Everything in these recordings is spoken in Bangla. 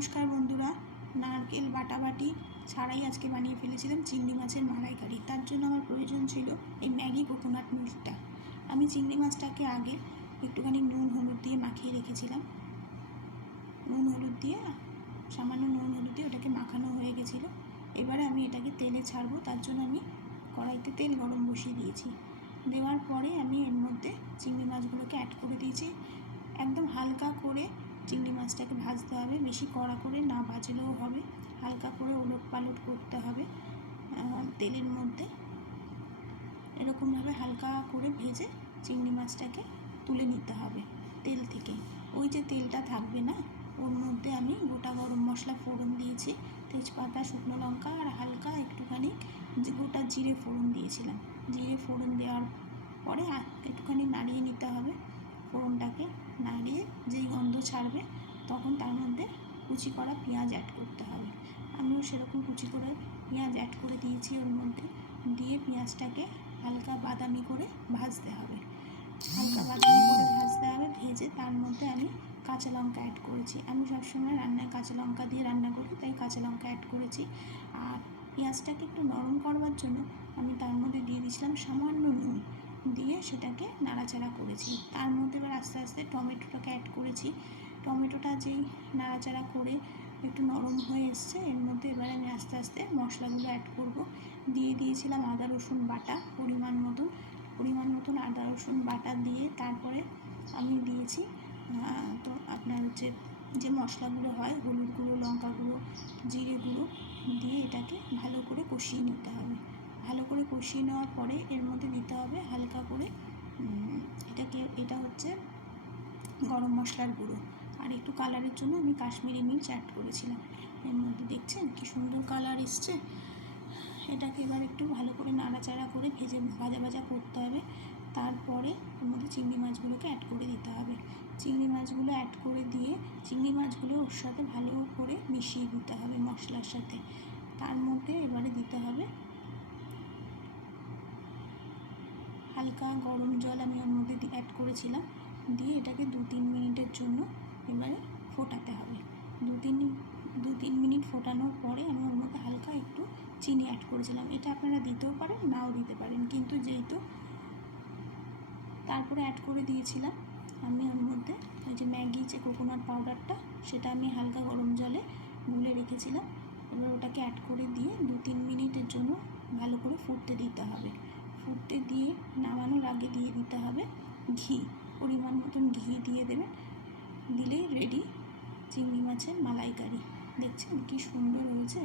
নমস্কার বন্ধুরা, নারকেল বাটাবাটি ছাড়াই আজকে বানিয়ে ফেলেছিলাম চিংড়ি মাছের মালাইকারি। তার জন্য আমার প্রয়োজন ছিল এই ম্যাগি কোকোনাট মিল্কটা। আমি চিংড়ি মাছটাকে আগে একটুখানি নুন হলুদ দিয়ে মাখিয়ে রেখেছিলাম। নুন হলুদ দিয়ে, সামান্য নুন হলুদ দিয়ে ওটাকে মাখানো হয়ে গেছিল। এবারে আমি এটাকে তেলে ছাড়বো, তার জন্য আমি কড়াইতে তেল গরম বসিয়ে দিয়েছি। দেওয়ার পরে আমি এর মধ্যে চিংড়ি মাছগুলোকে অ্যাড করে দিয়েছি। একদম হালকা করে চিংড়ি মাছটাকে ভাজতে হবে, বেশি কড়া করে না ভাজলেও হবে, হালকা করে ওলট পালট করতে হবে তেলের মধ্যে। এরকমভাবে হালকা করে ভেজে চিংড়ি মাছটাকে তুলে নিতে হবে তেল থেকে। ওই যে তেলটা থাকবে না, ওর মধ্যে আমি গোটা গরম মশলা ফোড়ন দিয়েছি, তেজপাতা, শুকনো লঙ্কা আর হালকা একটুখানি গোটা জিরে ফোড়ন দিয়েছিলাম। জিরে ফোড়ন দেওয়ার পরে একটুখানি নাড়িয়ে নিতে হবে। ফোড়নটাকে নাড়িয়ে যেই গন্ধ ছাড়বে, তখন তার মধ্যে কুচি করা পেঁয়াজ অ্যাড করতে হবে। আমিও সেরকম কুচি করে পেঁয়াজ অ্যাড করে দিয়েছি ওর মধ্যে। দিয়ে পেঁয়াজটাকে হালকা বাদামি করে ভাজতে হবে। হালকা বাদামি করে ভাজতে হবে, ভেজে তার মধ্যে আমি কাঁচা লঙ্কা অ্যাড করেছি। আমি সবসময় রান্নায় কাঁচা লঙ্কা দিয়ে রান্না করি, তাই কাঁচা লঙ্কা অ্যাড করেছি। আর পেঁয়াজটাকে একটু নরম করবার জন্য আমি তার মধ্যে দিয়ে দিয়েছিলাম সামান্য নুন। দিয়ে সেটাকে নাড়াচাড়া করেছি। তার মধ্যে এবার আস্তে আস্তে টমেটোটাকে অ্যাড করেছি। টমেটোটা যেই নাড়াচাড়া করে একটু নরম হয়ে এসছে, এর মধ্যে এবার আমি আস্তে আস্তে মশলাগুলো অ্যাড করব। দিয়ে দিয়েছিলাম আদা, রসুন বাটা পরিমাণ মতন। পরিমাণ মতন আদা, রসুন বাটা দিয়ে তারপরে আমি দিয়েছি তো আপনার হচ্ছে যে মশলাগুলো হয়, হলুদ গুঁড়ো, লঙ্কা গুঁড়ো, জিরে গুঁড়ো, দিয়ে এটাকে ভালো করে কষিয়ে নিতে হবে। ভালো করে কষিয়ে নেওয়ার পরে এর মধ্যে দিতে হবে হালকা করে এটাকে, এটা হচ্ছে গরম মশলার গুঁড়ো। আর একটু কালারের জন্য আমি কাশ্মীরি মির্চ অ্যাড করেছিলাম। এর মধ্যে দেখছেন কি সুন্দর কালার এসছে? এটাকে এবার একটু ভালো করে নাড়াচাড়া করে ভেজে ভাজা ভাজা করতে হবে। তারপরে এর মধ্যে চিংড়ি মাছগুলোকে অ্যাড করে দিতে হবে। চিংড়ি মাছগুলো অ্যাড করে দিয়ে চিংড়ি মাছগুলো ওর সাথে ভালো করে মিশিয়ে দিতে হবে মশলার সাথে। তার মধ্যে এবারে দিতে হবে হালকা গরম জল আমি ওর মধ্যে অ্যাড করেছিলাম। দিয়ে এটাকে দু তিন মিনিটের জন্য এবারে ফোটাতে হবে। দু তিন দু তিন মিনিট ফোটানোর পরে আমি ওর মধ্যে হালকা একটু চিনি অ্যাড করেছিলাম। এটা আপনারা দিতেও পারেন, নাও দিতে পারেন। কিন্তু যেহেতু তারপরে অ্যাড করে দিয়েছিলাম, আমি ওর মধ্যে ওই যে ম্যাগি, যে কোকোনাট পাউডারটা সেটা আমি হালকা গরম জলে গুলে রেখেছিলাম। এবার ওটাকে অ্যাড করে দিয়ে দু তিন মিনিটের জন্য ভালো করে ফুটতে দিতে হবে। ফুটতে দিয়ে নামানোর আগে দিয়ে দিতে হবে ঘি। পরিমাণ মতন ঘি দিয়ে দেবেন। দিলেই রেডি চিংড়ি মাছের মালাইকারি। দেখছেন কি সুন্দর হয়েছে?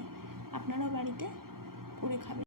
আপনারা বাড়িতে করে খাবেন।